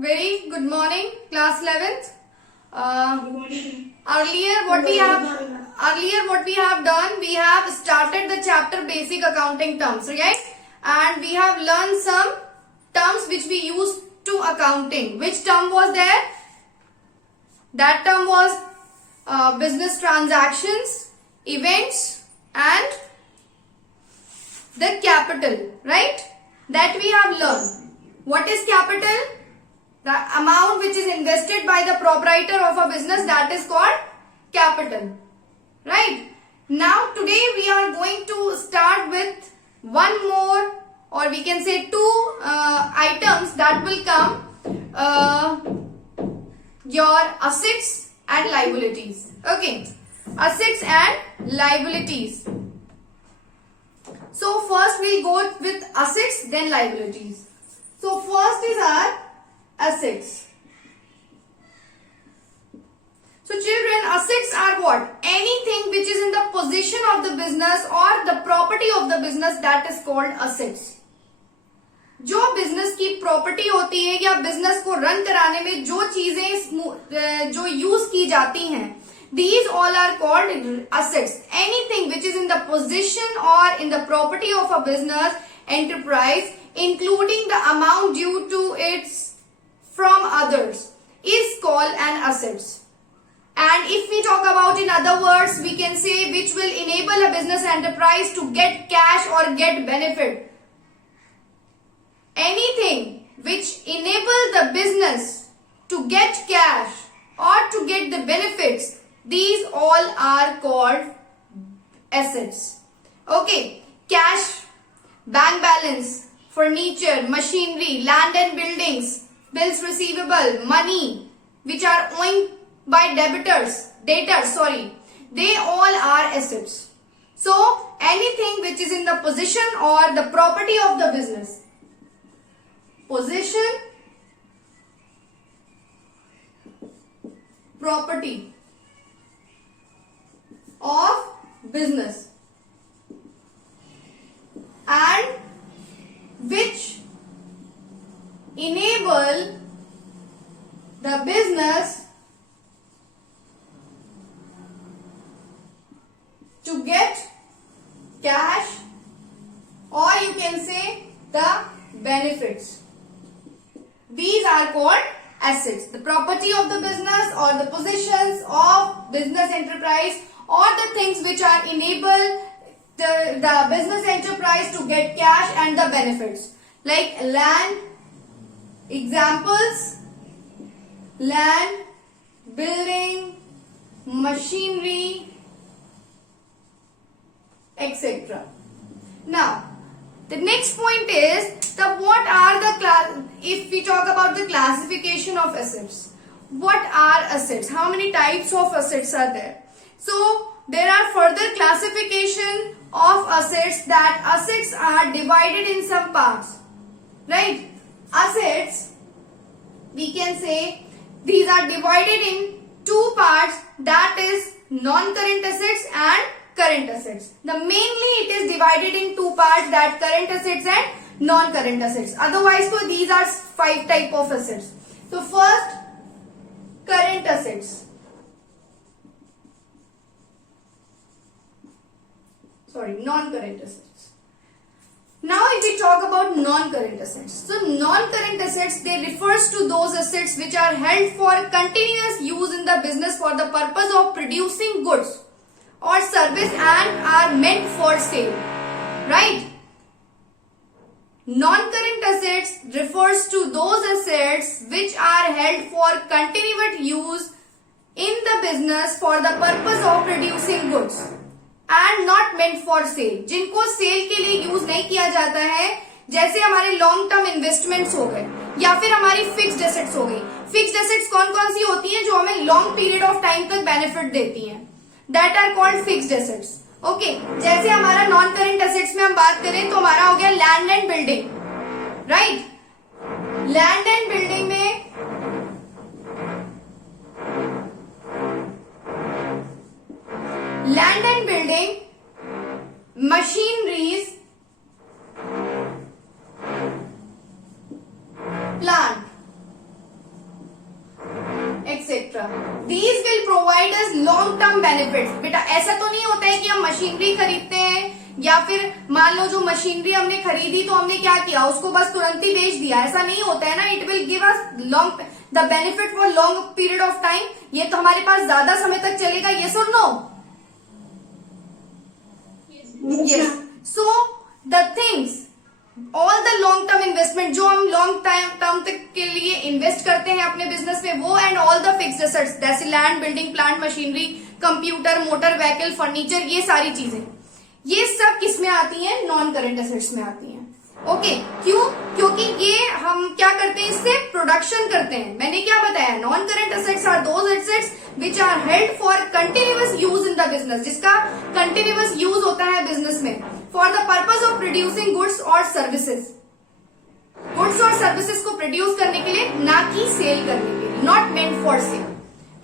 Very good morning, class 11th. Good morning. Earlier what we have done, we have started the chapter basic accounting terms, right? And we have learned some terms which we use to accounting. Which term was there? That term was business transactions, events, and the capital, right? That we have learned. What is capital? The amount which is invested by the proprietor of a business, that is called capital, right? Now today we are going to start with one more, or we can say two items that will come, your assets and liabilities. Okay, assets and liabilities. So first we'll go with assets, then liabilities. So first is our assets. So children, assets are what? Anything which is in the possession of the business or the property of the business, that is called assets. जो business की property होती है या business को run कराने में जो चीजें जो यूज की जाती हैं, these all are called assets. Anything which is in the possession or in the property of a business enterprise, including the amount due to its from others, is called an assets. And if we talk about in other words, we can say which will enable a business enterprise to get cash or get benefit. Anything which enable the business to get cash or to get the benefits, these all are called assets. Okay, cash, bank balance, furniture, machinery, land and buildings, bills receivable, money which are owing by debtors, they all are assets. So anything which is in the possession or the property of the business, possession, property of business, and which enable the business to get cash, or you can say the benefits. These are called assets. The property of the business or the possessions of business enterprise, or the things which are enable the business enterprise to get cash and the benefits. Like land, examples, land, building, machinery, etc. Now, the next point is if we talk about the classification of assets. What are assets? How many types of assets are there? So, there are further classification of assets, that assets are divided in some parts. Right? Assets, we can say these are divided in two parts, that is non-current assets and current assets. Mainly it is divided in two parts, that current assets and non-current assets. Otherwise, so these are 5 type of assets. So first, current assets. Non-current assets. Now if we talk about non-current assets. So non-current assets, they refers to those assets which are held for continuous use in the business for the purpose of producing goods or service and are meant for sale. Right? Non-current assets refers to those assets which are held for continuous use in the business for the purpose of producing goods and not meant for sale. जिनको cell के लिए use नहीं किया जाता है, जैसे हमारे long term investments हो गए या फिर हमारी फिक्स्ड एसेट्स हो गई. फिक्स्ड एसेट्स कौन कौन सी होती हैं? जो हमें लॉन्ग पीरियड ऑफ टाइम तक बेनिफिट देती हैं. That are called fixed assets. Okay, जैसे हमारा नॉन करेंट एसेट्स में हम बात करें तो हमारा हो गया land and building. Right? Land and building में land and building, machineries, plant. Benefits. बेटा ऐसा तो नहीं होता है कि हम मशीनरी खरीदते हैं या फिर मान लो जो मशीनरी हमने खरीदी तो हमने क्या किया, उसको बस तुरंत ही बेच दिया, ऐसा नहीं होता है ना। It will give us long the benefit for long period of time. ये तो हमारे पास ज्यादा समय तक चलेगा, ये सुन लो। Yes. So the things all the long term investment जो हम लॉन्ग टर्म तक के लिए इन्वेस्ट करते हैं अपने बिजनेस में, वो and all the fixed assets जैसे land, building, plant, machinery, computer, motor vehicle, furniture, ये सारी चीजें, ये सब किस में आती हैं? नॉन करेंट एसेट्स में आती हैं। ओके, क्यों? क्योंकि ये हम क्या करते हैं, इससे प्रोडक्शन करते हैं। मैंने क्या बताया, non current assets are those assets which are held for continuous use in the business, जिसका कंटिन्यूअस यूज होता है बिजनेस में for the purpose of producing goods और सर्विसेज। गुड्स और सर्विसेज को प्रोड्यूस करने के लिए, ना कि सेल करने के लिए, not meant for sale.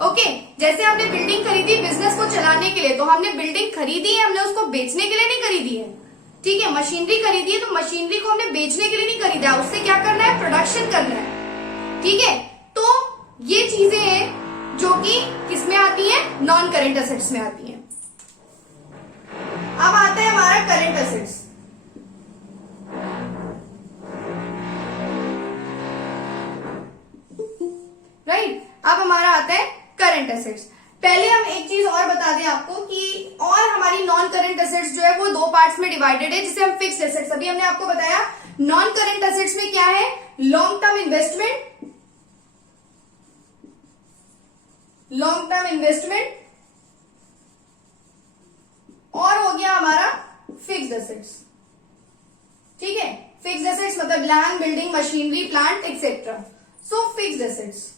Okay, जैसे हमने बिल्डिंग खरीदी बिजनेस को चलाने के लिए, तो हमने बिल्डिंग खरीदी है, हमने उसको बेचने के लिए नहीं खरीदी है। ठीक है, मशीनरी खरीदी है तो मशीनरी को हमने बेचने के लिए नहीं खरीदा है, उससे क्या करना है, प्रोडक्शन करना है। ठीक है, तो ये चीजें हैं जो कि किसमें आती हैं, नॉन करेंट एसेट्स में आती हैं। अब आता है हमारा करेंट एसेट्स। राइट, अब हमारा आता है करंट एसेट्स। पहले हम एक चीज और बता दें आपको कि और हमारी नॉन करंट एसेट्स जो है वो दो पार्ट्स में डिवाइडेड है, जिसे हम फिक्स्ड एसेट्स, अभी हमने आपको बताया नॉन करंट एसेट्स में क्या है, long term investment, long term investment, और हो गया हमारा फिक्स्ड एसेट्स। ठीक है, फिक्स्ड एसेट्स मतलब land, building, machinery, plant etcetera. सो फिक्स्ड एसेट्स,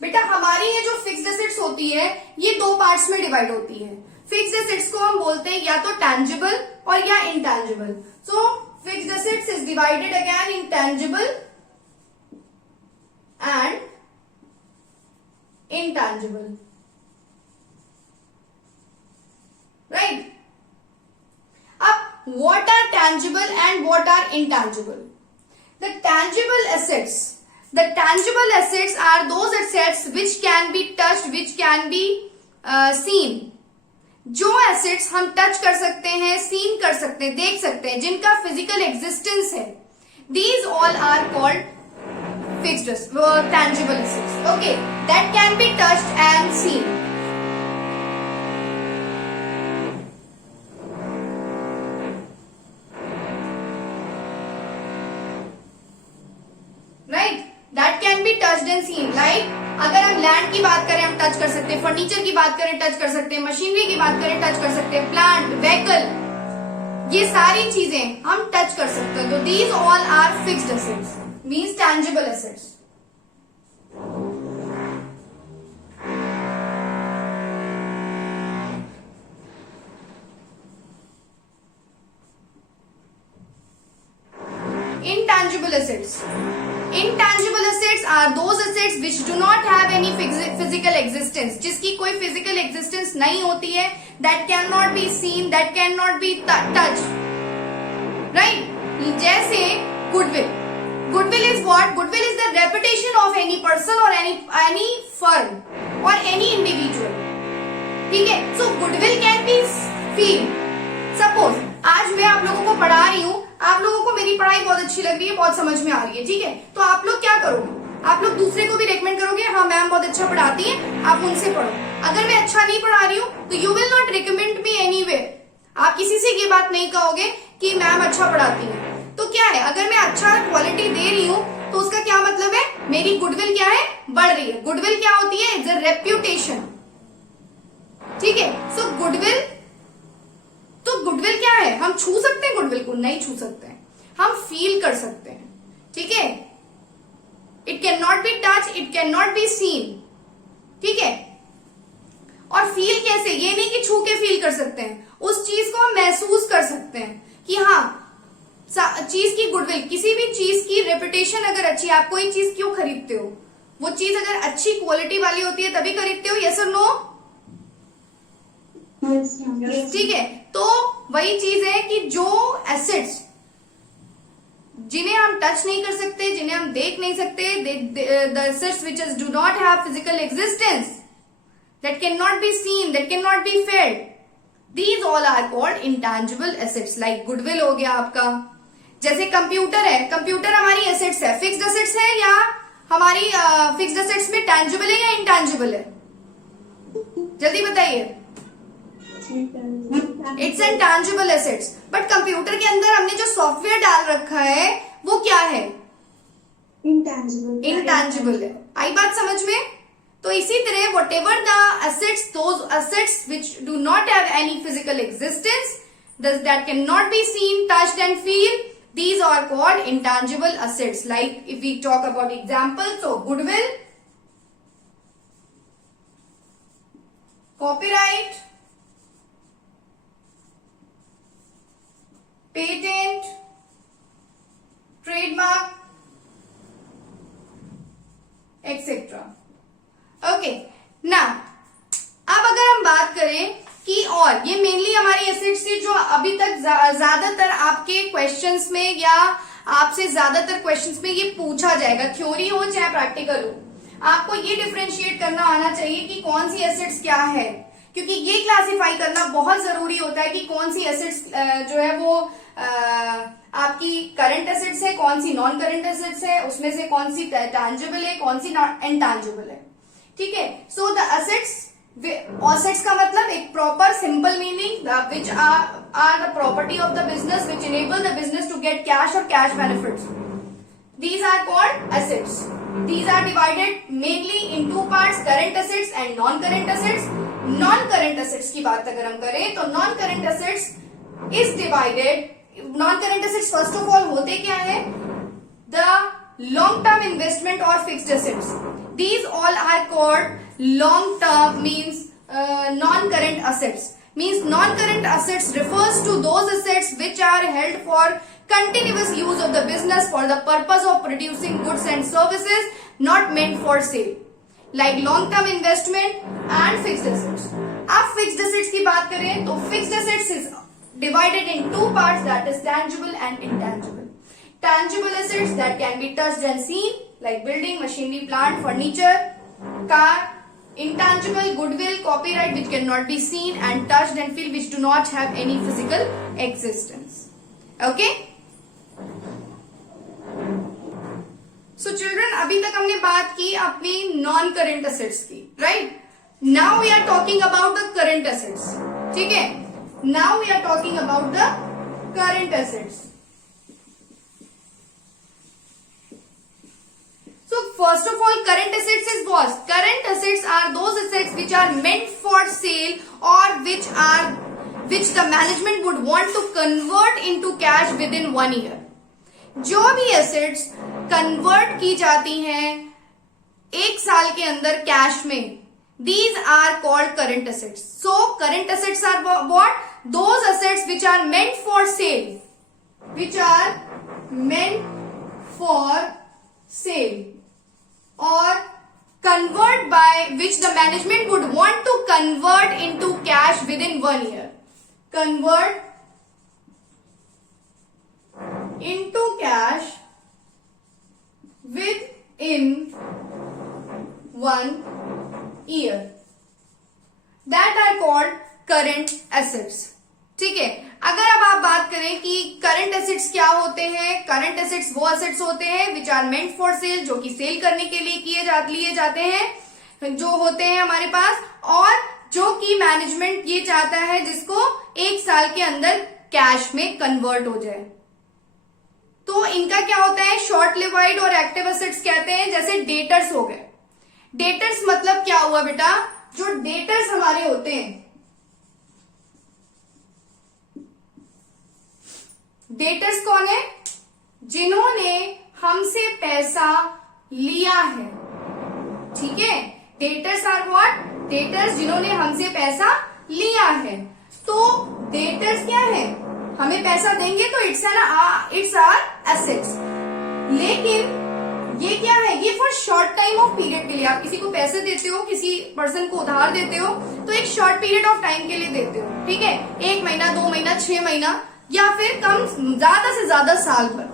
बेटा हमारी ये जो फिक्स्ड एसेट्स होती है ये दो पार्ट्स में डिवाइड होती है। फिक्स्ड एसेट्स को हम बोलते हैं या तो टैंजिबल और या intangible. So fixed assets is divided again in tangible and intangible, right? Up what are tangible and what are intangible? The tangible assets, the tangible assets are those assets which can be touched, which can be seen. जो assets हम touch कर सकते हैं, scene कर सकते हैं, देख सकते हैं, जिनका फिजिकल एग्जिस्टेंस है, these all are called fixed tangible assets. Okay, that can be touched and seen. Right, that can be touched and seen. Like अगर हम लैंड की बात करें हम टच कर सकते हैं, फर्नीचर की बात करें टच कर सकते हैं, मशीनरी की बात करें टच कर सकते हैं, प्लांट, व्हीकल, ये सारी चीजें हम टच कर सकते हैं। तो these all are fixed assets, means tangible assets. Intangible assets. Intangible assets are those assets which do not have any physical existence, जिसकी कोई physical existence नहीं होती है, that cannot be seen, that cannot be touched, right? जैसे goodwill. Goodwill is what? Goodwill is the reputation of any person or any firm or any individual. ठीक है, so goodwill can be seen. Suppose आज मैं आप लोगों को पढ़ा रही हूँ, आप लोगों को मेरी पढ़ाई बहुत अच्छी लग रही है, बहुत समझ में आ रही है, ठीक है, तो आप लोग क्या करोगे, आप लोग दूसरे को भी रेकमेंड करोगे, हाँ मैम बहुत अच्छा पढ़ाती है, आप उनसे पढ़ो। अगर मैं अच्छा नहीं पढ़ा रही हूँ तो you will not recommend me anywhere, आप किसी से ये बात नहीं कहोगे कि मैम अच्छा पढ़ाती है। तो क्या है, अगर मैं अच्छा क्वालिटी दे रही हूँ तो उसका क्या मतलब है, मेरी गुडविल क्या है, बढ़ रही है। गुडविल क्या होती है, इट्स अ रेप्यूटेशन। ठीक है, सो गुडविल, तो गुडविल क्या है, हम छू सकते हैं गुडविल को, नहीं छू सकते हैं, हम फील कर सकते हैं। ठीक है, it can not be touch, it can not be seen. ठीक है, और फील कैसे, ये नहीं कि छू के फील कर सकते हैं, उस चीज को हम महसूस कर सकते हैं कि हाँ चीज की गुडविल, किसी भी चीज की रेपुटेशन अगर अच्छी है, आप कोई चीज क्यों खरीदते हो, वो चीज अगर अच्छी क्वालिटी वाली होती है तभी खरीदते हो, यस और नो? ठीक है, तो वही चीज है कि जो एसेट्स जिन्हें हम टच नहीं कर सकते, जिन्हें हम देख नहीं सकते, the assets which do not have physical existence, that cannot be seen, that cannot be felt. These all are called intangible assets. Like goodwill हो गया आपका. जैसे कंप्यूटर है, कंप्यूटर हमारी एसेट्स है, फिक्स्ड एसेट्स है या हमारी फिक्स्ड एसेट्स में टैंजिबल है या इंटैंजिबल है? जल्दी बताइए. It's intangible assets. But computer के अंदर हमने जो सॉफ्टवेयर डाल रखा है वो क्या है? इंटैंजिबल है. आई बात समझ में? तो इसी तरह what ever the assets, those assets which do not have any physical existence, that can not be seen, touched and feel, these are called intangible assets. Like if we talk about examples, so goodwill, copyright, patent, trademark, etc. Okay, now अब अगर हम बात करें कि और ये mainly हमारी assets थी जो अभी तक ज्यादातर आपके क्वेश्चंस में या आपसे ज्यादातर क्वेश्चंस में ये पूछा जाएगा, थ्योरी हो चाहे प्रैक्टिकल हो. आपको ये डिफरेंशिएट करना आना चाहिए कि कौन सी एसेट्स क्या है, क्योंकि ये क्लासिफाई करना बहुत जरूरी होता है कि कौन सी एसेट्स जो है वो आपकी करंट एसेट्स है, कौन सी नॉन करंट एसेट्स है, उसमें से कौन सी टैंजिबल है, कौन सी इनटैंजिबल है. ठीक है. सो द एसेट्स का मतलब एक proper simple meaning which are the property of the business which enable the business to get cash और cash benefits. These are called assets. These are divided mainly in two parts, current assets and non-current assets. Non-current assets की बात अगर हम करें तो non-current assets is divided. Non-current assets first of all होते क्या है? The long-term investment or fixed assets. These all are called long-term, means non-current assets. Means non-current assets refers to those assets which are held for continuous use of the business for the purpose of producing goods and services, not meant for sale. Like long-term investment and fixed assets. अब fixed assets की बात करें तो fixed assets is divided in two parts, that is tangible and intangible. Tangible assets that can be touched and seen, like building, machinery, plant, furniture, car. Intangible, goodwill, copyright, which cannot be seen and touched and feel, which do not have any physical existence. Okay? So children, अभी तक हमने बात की अपनी non current assets की, right? Now we are talking about the current assets. ठीक है. Now we are talking about the current assets. So first of all, current assets is what? Current assets are those assets which are meant for sale or which the management would want to convert into cash within 1 year. जो भी assets convert की जाती हैं 1 साल के अंदर cash में, these are called current assets. So current assets are what? Those assets which are meant for sale, which are meant for sale. Or convert by which the management would want to convert into cash within 1 year. Convert into cash within 1 year. That are called current assets. ठीक है. अगर अब आप बात करें कि current assets क्या होते हैं, करंट एसेट्स वो एसेट्स होते हैं which are meant for sale, जो कि सेल करने के लिए लिए जाते हैं, जो होते हैं हमारे पास, और जो कि मैनेजमेंट ये चाहता है जिसको 1 साल के अंदर कैश में कन्वर्ट हो जाए. तो इनका क्या होता है? शॉर्ट लिवाइड और एक्टिव एसेट्स कहते हैं. जैसे डेटर्स हो गए. डेटर्स मतलब क्या हुआ बेटा? जो डेटर्स हमारे होते हैं, डेटर्स कौन है? जिन्होंने हमसे पैसा लिया है. ठीक है. Debtors are what? डेटर्स जिन्होंने हमसे पैसा लिया है. तो डेटर्स क्या है? हमें पैसा देंगे तो इट्स आर एसेट्स. लेकिन ये क्या है? ये for short time of period के लिए. आप किसी को पैसे देते हो, किसी पर्सन को उधार देते हो, तो एक शॉर्ट पीरियड ऑफ टाइम के लिए देते हो. ठीक है. 1 महीना, 2 महीना, 6 महीना या फिर कम, ज्यादा से ज्यादा साल भर.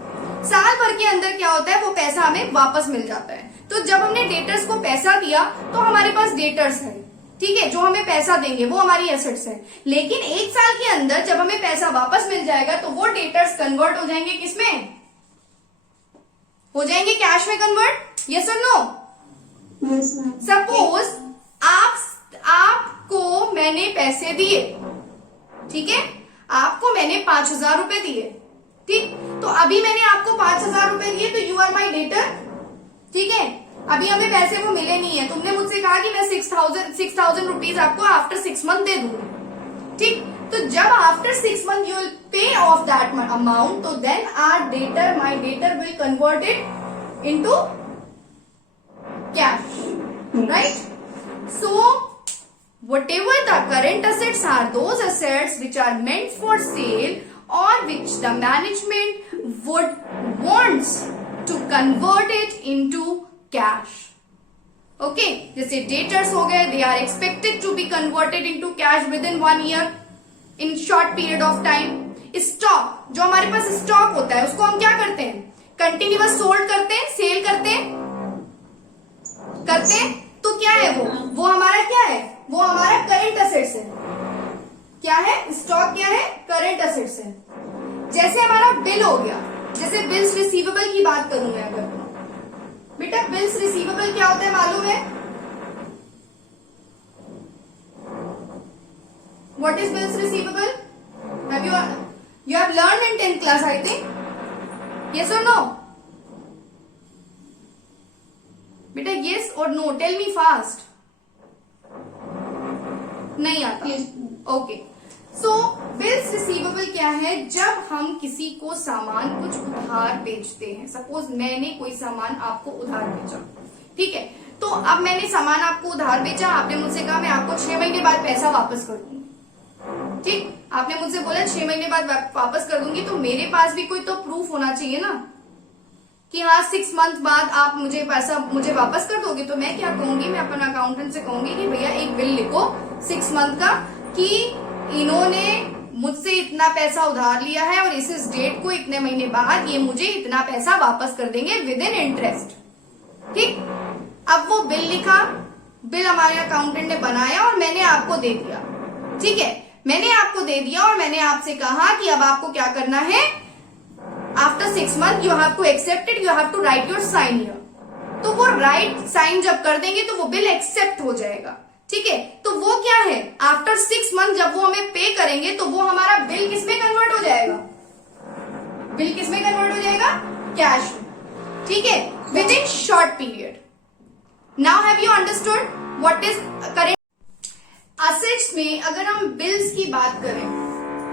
साल भर के अंदर क्या होता है? वो पैसा हमें वापस मिल जाता है. तो जब हमने डेटर्स को पैसा दिया तो हमारे पास डेटर्स है. ठीक है, जो हमें पैसा देंगे वो हमारी एसेट्स है। लेकिन 1 साल के अंदर जब हमें पैसा वापस मिल जाएगा तो वो डेटर्स कन्वर्ट हो जाएंगे किसमें, हो जाएंगे कैश में कन्वर्ट। यस और नो? Yes, ma'am. सपोज आपको मैंने पैसे दिए, ठीक है, आपको मैंने 5,000 रुपए दिए, ठीक, तो अभी मैंने आपको 5,000 रुपए दिए तो यू आर माई डेटर, ठीक है। अभी हमें पैसे वो मिले नहीं है, तुमने मुझसे कहा कि मैं 6,000 रुपीज आपको आफ्टर 6 मंथ दे दूंगी, ठीक, तो जब after 6 month you will pay off that amount, तो then our debtor, my debtor will convert it into cash, right? So, whatever the current assets are, those assets which are meant for sale or which the management would wants to convert it into cash. Okay, जैसे debtors हो गए, they are expected to be converted into cash within 1 year, in short period of time. Stock, जो हमारे पास stock होता है उसको हम क्या करते हैं, कंटिन्यूअस सोल्ड करते हैं, सेल करते हैं, तो क्या है वो हमारा क्या है, वो हमारा करंट एसेट्स है। क्या है स्टॉक, क्या है करंट एसेट्स है। जैसे हमारा बिल हो गया, जैसे बिल्स रिसीवेबल की बात करूं मैं, अगर बेटा बिल्स रिसीवेबल क्या होता है मालूम है? What is bills receivable? Have you have learned in 10th class, I think. Yes or no? बेटा yes or no, tell me fast. नहीं आता? Yes. ओके, सो बिल्स रिसीवेबल क्या है? जब हम किसी को सामान कुछ उधार बेचते हैं, सपोज मैंने कोई सामान आपको उधार बेचा, ठीक है, तो अब मैंने सामान आपको उधार बेचा, आपने मुझसे कहा मैं आपको 6 महीने बाद पैसा वापस कर दूंगी, ठीक, आपने मुझसे बोला 6 महीने बाद वापस कर दूंगी, तो मेरे पास भी कोई तो प्रूफ होना चाहिए ना कि हाँ 6 मंथ बाद आप मुझे पैसा मुझे वापस कर दोगे। तो मैं क्या कहूंगी, मैं अपना अकाउंटेंट से कहूंगी कि भैया एक बिल लिखो 6 मंथ का कि इन्होंने मुझसे इतना पैसा उधार लिया है और इस डेट को इतने महीने बाद ये मुझे इतना पैसा वापस कर देंगे विद इन इंटरेस्ट, ठीक। अब वो बिल लिखा, बिल हमारे अकाउंटेंट ने बनाया और मैंने आपको दे दिया, ठीक है, मैंने आपको दे दिया और मैंने आपसे कहा कि अब आपको क्या करना है, after 6 month you have to accept it, you have to write your sign here. तो वो राइट साइन जब कर देंगे तो वो बिल एक्सेप्ट हो जाएगा, ठीक है। तो वो क्या है, आफ्टर 6 मंथ जब वो हमें पे करेंगे तो वो हमारा बिल किसमें कन्वर्ट हो जाएगा, बिल किसमें कन्वर्ट हो जाएगा, कैश में, ठीक है, with in short period. Now have you understood what is current assets में? अगर हम बिल्स की बात करें,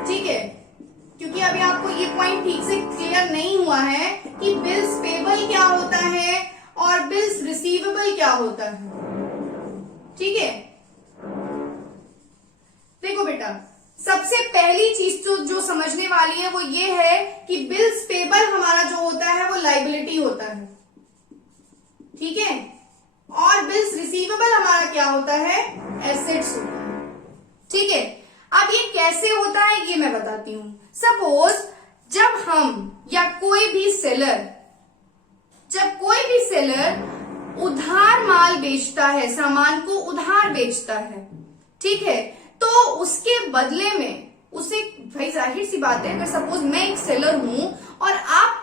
ठीक है, क्योंकि अभी आपको ये पॉइंट ठीक से क्लियर नहीं हुआ है कि बिल्स पेबल क्या होता है और बिल्स रिसीवेबल क्या होता है, ठीक है। देखो बेटा, सबसे पहली चीज तो जो समझने वाली है वो ये है कि बिल्स पेबल हमारा जो होता है वो लाइबिलिटी होता है, ठीक है, और बिल्स रिसीवेबल हमारा क्या होता है, एसेट्स होता है, ठीक है। अब ये कैसे होता है ये मैं बताती हूं। सपोज जब हम या कोई भी सेलर उधार माल बेचता है, सामान को उधार बेचता है, ठीक है, तो उसके बदले में उसे, भाई जाहिर सी बात है, अगर सपोज मैं एक सेलर हूं और आप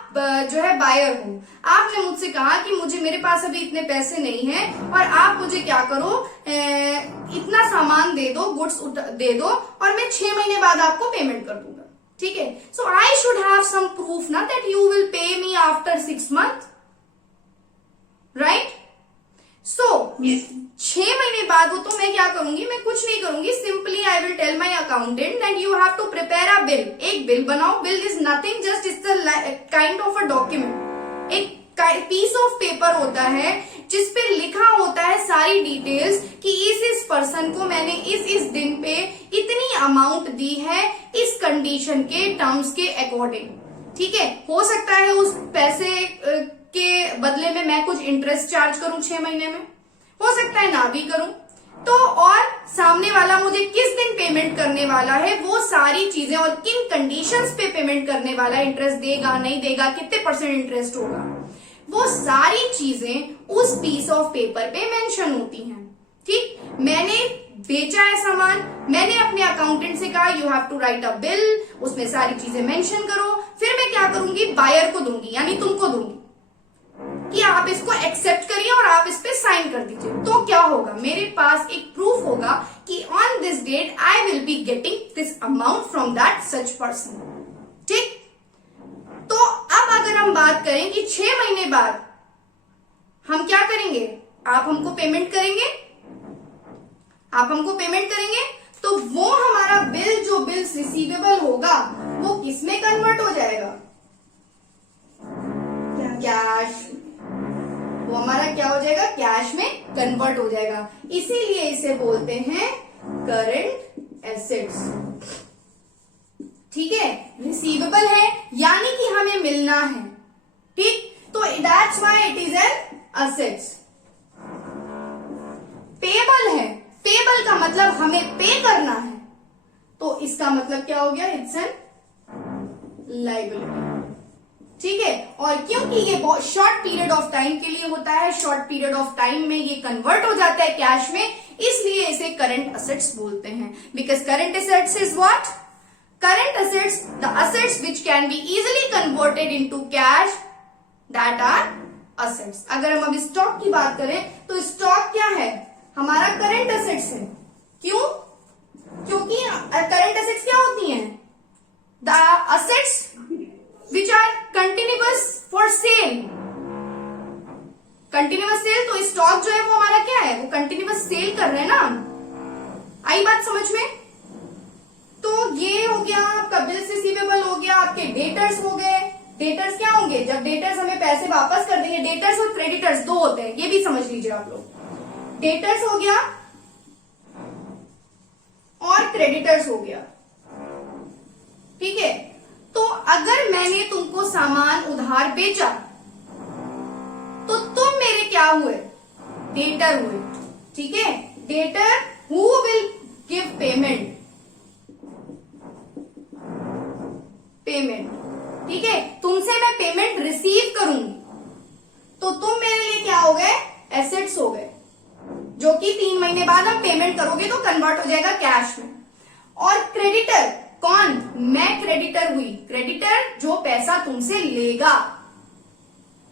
जो है बायर हो, आपने मुझसे कहा कि मुझे मेरे पास अभी इतने पैसे नहीं हैं और आप मुझे क्या करो, इतना सामान दे दो, गुड्स दे दो और मैं 6 महीने बाद आपको पेमेंट कर दूंगा, ठीक है। So I should have some proof ना that you will pay me after 6 month, right. So 6 महीने बाद वो, तो मैं क्या करूंगी, मैं कुछ नहीं करूंगी, simply I will tell my accountant that you have to prepare a bill. एक बिल बनाओ, bill is nothing, just it's kind of a document, एक पीस ऑफ पेपर होता है जिसपे लिखा होता है सारी डिटेल्स कि इस पर्सन को मैंने इस दिन पे इतनी अमाउंट दी है इस कंडीशन के टर्म्स के अकॉर्डिंग, ठीक है। हो सकता है उस पैसे के बदले में मैं कुछ इंटरेस्ट चार्ज करूं 6 महीने में, हो सकता है ना भी करूं, तो और सामने वाला मुझे किस दिन पेमेंट करने वाला है, वो सारी चीजें, और किन कंडीशंस पे पेमेंट करने वाला, इंटरेस्ट देगा नहीं देगा, कितने % इंटरेस्ट होगा, वो सारी चीजें उस पीस ऑफ पेपर पे मेंशन होती हैं, ठीक। मैंने बेचा है सामान, मैंने अपने अकाउंटेंट से कहा you have to write a bill, उसमें सारी चीजें मेंशन करो, फिर मैं क्या करूंगी, बायर को दूंगी यानी तुमको दूंगी कि आप इसको एक्सेप्ट करिए और आप इस पे साइन कर दीजिए। तो क्या होगा, मेरे पास एक प्रूफ होगा कि on this date I will be getting this amount from that such person. ठीक, तो अब अगर हम बात करें कि 6 महीने बाद हम क्या करेंगे, आप हमको पेमेंट करेंगे, आप हमको पेमेंट करेंगे, तो वो हमारा बिल, जो बिल्स रिसीवेबल होगा वो किस में कन्वर्ट हो जाएगा, कैश। वो हमारा क्या हो जाएगा, कैश में कन्वर्ट हो जाएगा। इसीलिए इसे बोलते हैं करंट एसेट्स। ठीक है, रिसीवेबल है यानी कि हमें मिलना है। ठीक, तो that's why it is an assets. Payable है, पेबल का मतलब हमें पे करना है, तो इसका मतलब क्या हो गया, इट्स एन लायबिलिटी। ठीक है, और क्योंकि ये बहुत शॉर्ट पीरियड ऑफ टाइम के लिए होता है, शॉर्ट पीरियड ऑफ टाइम में ये कन्वर्ट हो जाता है कैश में, इसलिए इसे करंट असेट्स बोलते हैं। Because current assets is what, current assets the assets which can be easily converted into cash, that are assets. अगर हम अब स्टॉक की बात करें तो स्टॉक क्या है, हमारा करंट असेट्स है। क्यों, क्योंकि करंट असेट्स क्या होती हैं, the assets which are continuous for sale. Continuous sale, तो स्टॉक जो है वो हमारा क्या है, वो कंटिन्यूअस सेल कर रहे हैं ना। आई बात समझ में। तो ये हो गया आपका बिल्स रिसीवेबल, हो गया आपके डेटर्स हो गए। डेटर्स क्या होंगे, जब डेटर्स हमें पैसे वापस कर देंगे, डेटर्स और क्रेडिटर्स दो होते हैं, ये भी समझ लीजिए आप लोग। डेटर्स हो गया और क्रेडिटर्स हो गया। ठीक है, तो अगर मैंने तुमको सामान उधार बेचा तो तुम मेरे क्या हुए, डेटर हुए। ठीक है, debtor who will give payment, payment. ठीक है, तुमसे मैं पेमेंट रिसीव करूंगी, तो तुम मेरे लिए क्या हो गए, एसेट्स हो गए, जो कि 3 महीने बाद हम पेमेंट करोगे तो कन्वर्ट हो जाएगा कैश में। और क्रेडिटर कौन, मैं क्रेडिटर हुई, क्रेडिटर जो पैसा तुमसे लेगा।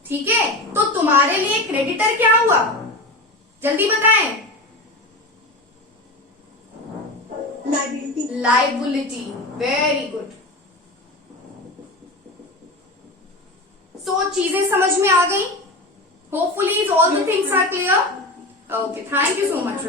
ठीक है, तो तुम्हारे लिए क्रेडिटर क्या हुआ, जल्दी बताएं, liability. Liability. Very good. So चीजें समझ में आ गई, hopefully all the things are clear. Okay, thank you so much.